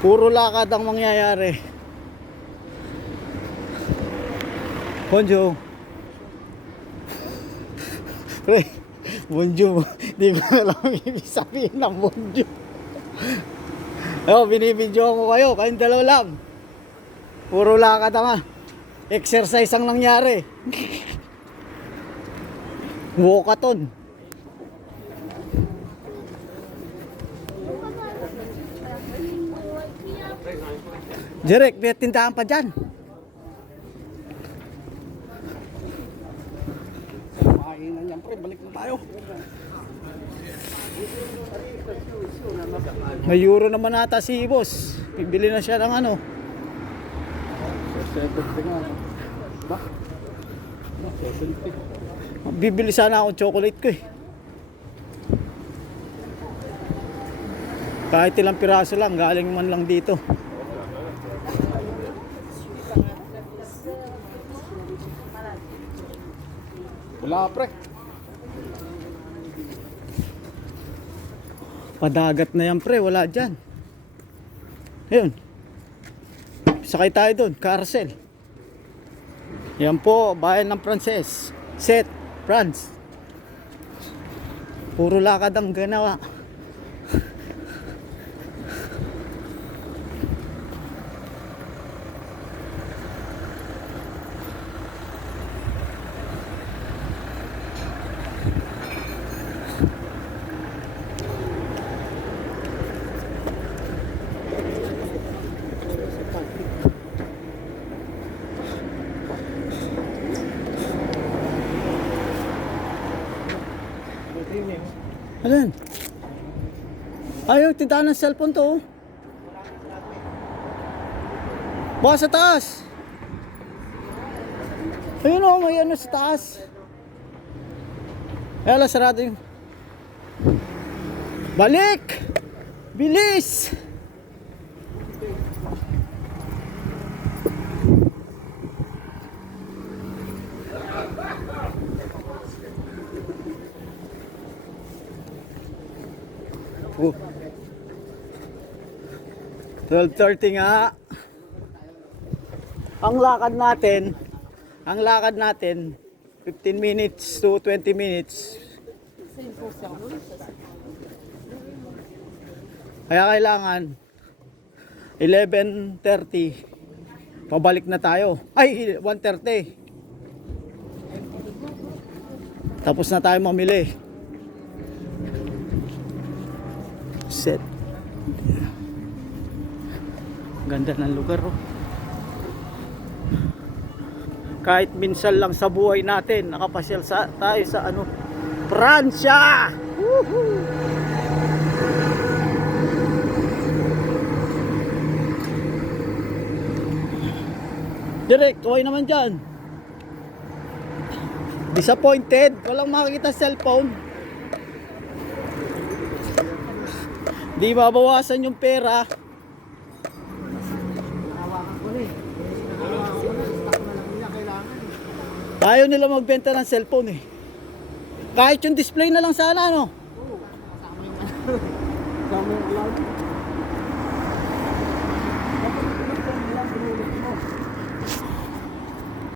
Puro lakad ang mangyayari. Bonjour. Pre, bonjour. Di ko alam ang ibig sabihin ng bonjour. Binibidyo ko kayo. Kayong dalaw lang. Puro lakad ang exercise ang nangyari. Walkathon. Jerek, may tindahan pa dyan. Mainan yan pre, balik na tayo. May euro naman ata si boss. Bibili na siya ng ano. Bibili sana akong chocolate ko eh. Kahit ilang piraso lang, galing man lang dito. Wala pre. Padagat na yan pre, wala dyan. Ayun. Sakay tayo doon, carousel. Yan po, bayan ng Pranses. Set, France. Puro lakad ang ganawa. Alin? Ayaw, tindahan ng cellphone to. Baka sa taas. Ayun o, may ano sa taas. Ayala, sarado yung... Balik! Bilis! Oh. 12:30 nga. Ang lakad natin 15 minutes to 20 minutes. Kaya kailangan 11:30 pabalik na tayo. Ay, 1:30. Tapos na tayo mamili. Set. Ganda ng lugar oh. Kahit minsan lang sa buhay natin nakapasyal tayo sa ano, Pransya. Woohoo! Direk, kaway naman dyan. Disappointed, walang makikita cellphone. Di mabawasan yung pera. Ayaw nila magbenta ng cellphone eh. Kahit yung display na lang sana, no?